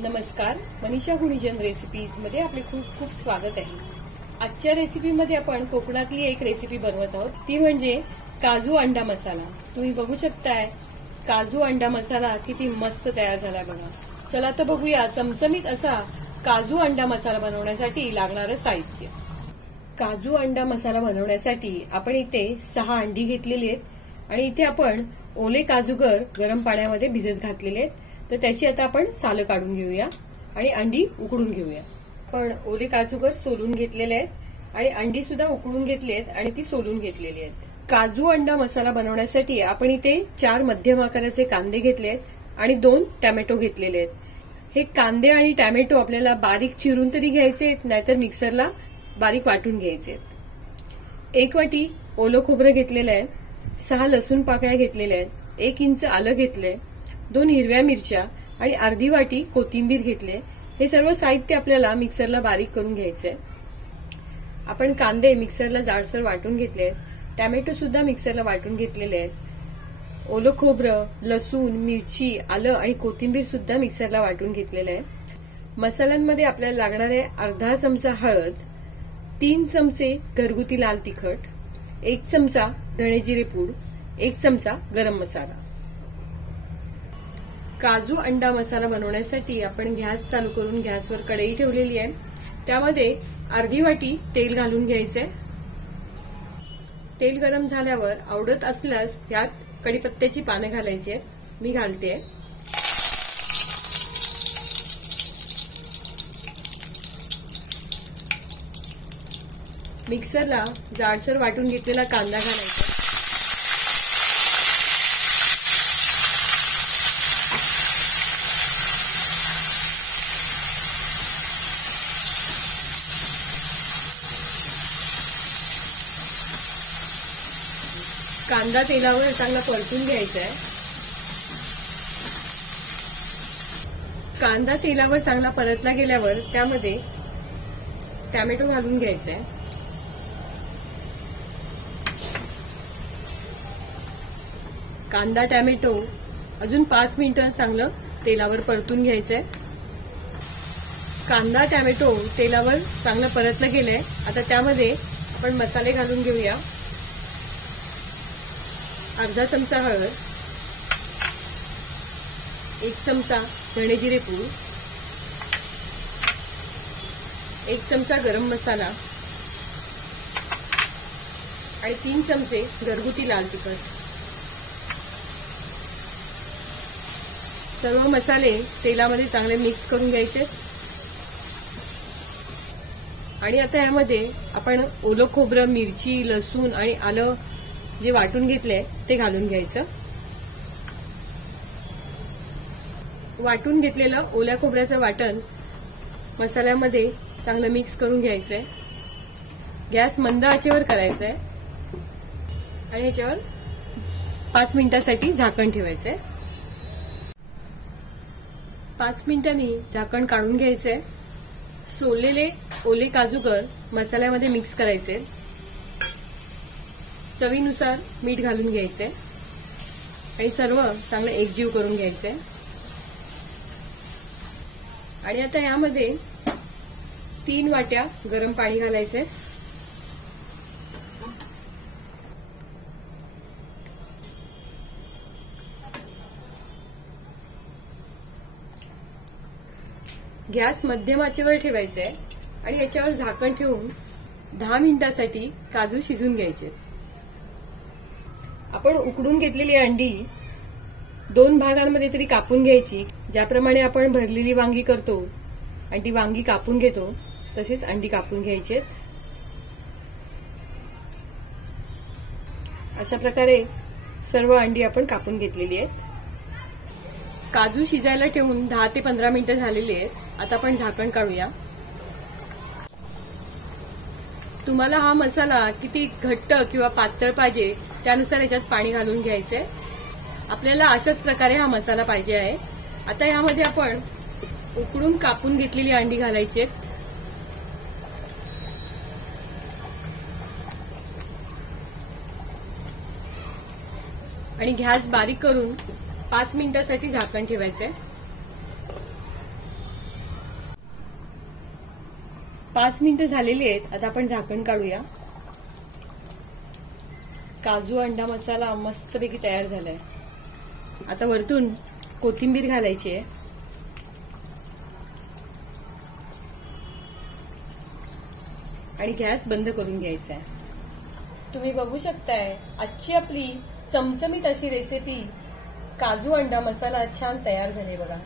नमस्कार, मनीषा गुणीजन रेसिपीज मध्ये आपले खूप खूप स्वागत आहे। आजच्या रेसिपीमध्ये आपण कोकणातली एक रेसिपी बनवत आहोत, ती म्हणजे काजू अंडा मसाला। तुम्ही बघू शकताय काजू अंडा मसाला किती मस्त तयार झालाय बघा। चला तर बघूया चमचमीत असा काजू अंडा मसाला बनवण्यासाठी लागणारं साहित्य। काजू अंडा मसाला बनवण्यासाठी आपण इथे 6 अंडी घेतलेली आहेत आणि इथे आपण ओले काजूगर गरम पाण्यामध्ये भिजत घातलेले आहेत। तर त्याची आता आपण सालं काढून घेऊया आणि अंडी उकडून घेऊया। पण ओले काजूगर सोलून घेतलेले आहेत आणि अंडी सुद्धा उकडून घेतली आहेत आणि ती सोलून घेतलेली आहेत। काजू अंडा मसाला बनवण्यासाठी आपण इथे 4 मध्यम आकाराचे कांदे घेतले आहेत आणि 2 टोमॅटो घेतलेले आहेत। हे कांदे आणि टोमॅटो आपल्याला बारीक चिरून तरी घ्यायचे आहेत, नाहीतर मिक्सरला बारीक वाटून घ्यायचे आहेत। 1 वाटी ओलं खोबरं घेतलेलं आहे, 6 लसूण पाकळ्या घेतलेल्या आहेत, 1 इंच आलं घेतलंय, 2 हिरव्या मिरच्या आणि अर्धी वाटी कोथिंबीर घेतले। हे सर्व साहित्य आपल्याला मिक्सरला बारीक करून घ्यायचंय। आपण कांदे मिक्सरला जाडसर वाटून घेतले, टोमॅटो सुद्धा मिक्सरला वाटून घेतलेले आहेत, ओलं खोबरं, लसूण, मिरची, आलं आणि कोथिंबीर सुद्धा मिक्सरला वाटून घेतलेलं आहे। मसाल्यांमध्ये आपल्याला लागणारे अर्धा चमचा हळद, 3 चमचे घरगुती लाल तिखट, 1 चमचा धणे जिरे पूड, 1 चमचा गरम मसाला। काजू अंडा मसाला बनवण्यासाठी आपण गॅस चालू करून गॅसवर कढई ठेवलेली आहे। त्यामध्ये अर्धी वाटी तेल घालून घ्यायचंय। तेल गरम झाल्यावर आवडत असल्यास यात कढीपत्त्याची पाने घालायची आहेत, मी घालते। मिक्सरला जाडसर वाटून घेतलेला कांदा घालायचा। कांदा तेलावर चांगला परतून घ्यायचा आहे। कांदा तेलावर चांगला परतला गेल्यावर त्यामध्ये टोमॅटो घालून घ्यायचा आहे। कांदा टोमॅटो अजून 5 मिनिटं चांगलं तेलावर परतून घ्यायचंय। कांदा टोमॅटो तेलावर चांगलं परतलं गेलंय। आता त्यामध्ये आपण मसाले घालून घेऊया। अर्धा चमचा हळद, 1 चमचा धणे जिरे पूड, 1 चमचा गरम मसाला आणि 3 चमचे घरगुती लाल तिखट। सर्व मसाले तेलामध्ये चांगले मिक्स करून घ्यायचे आणि आता यामध्ये आपण ओलं खोबरं, मिरची, लसूण आणि आलं जे वाटून घेतलंय ते घालून घ्यायचं। वाटून घेतलेलं ओल्या खोबऱ्याचं वाटण मसाल्यामध्ये चांगलं मिक्स करून घ्यायचंय। गॅस मंद आचेवर करायचंय आणि ह्याच्यावर 5 मिनिटांसाठी झाकण ठेवायचंय। 5 मिनिटांनी झाकण काढून घ्यायचंय। सोललेले ओले काजूगर मसाल्यामध्ये मिक्स करायचे। चवीनुसार मीठ घालून घ्यायचे आणि सर्व चांगलं एकजीव करून घ्यायचे। आणि आता यामध्ये 3 वाट्या गरम पाणी घालायचे। गॅस मध्यम आचेवर ठेवायचे आणि याच्यावर झाकण ठेवून 10 मिनिटांसाठी काजू शिजून घ्यायचे। आपण उकडून घेतलेली अंडी 2 भागांमध्ये तरी कापून घ्यायची। ज्याप्रमाणे आपण भरलेली वांगी करतो आणि ती वांगी कापून घेतो तसेच अंडी कापून घ्यायचे। अशा प्रकारे सर्व अंडी आपण कापून घेतलेली आहेत। काजू शिजायला ठेवून 10 ते 15 मिनिटं झालेली आहेत। आता आपण झाकण काढूया। तुम्हाला हा मसाला किती घट्ट किंवा पातळ पाहिजे त्यानुसार याच्यात पाणी घालून घ्यायचंय। आपल्याला अशाच प्रकारे हा मसाला पाहिजे आहे। आता यामध्ये आपण उकडून कापून घेतलेली अंडी घालायची आहेत आणि गॅस बारीक करून 5 मिनिटांसाठी झाकण ठेवायचंय। 5 मिनिटं झालेली आहेत. आता आपण झाकण काढूया. काजू अंडा मसाला मस्तपैकी तयार झालाय. आता वरतून कोथिंबीर घालायची आहे. आणि गॅस बंद करून घ्यायचा आहे. तुम्ही बघू शकताय आजची आपली चमचमीत अशी रेसिपी काजू अंडा मसाला छान तयार झाली बघा.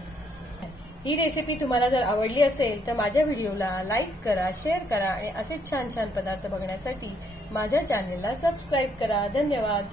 ही रेसिपी तुम्हाला जर आवडली असेल तर माझ्या व्हिडिओला लाईक करा, शेअर करा आणि असेच छान छान पदार्थ बघण्यासाठी माझ्या चॅनेलला सबस्क्राईब करा. धन्यवाद.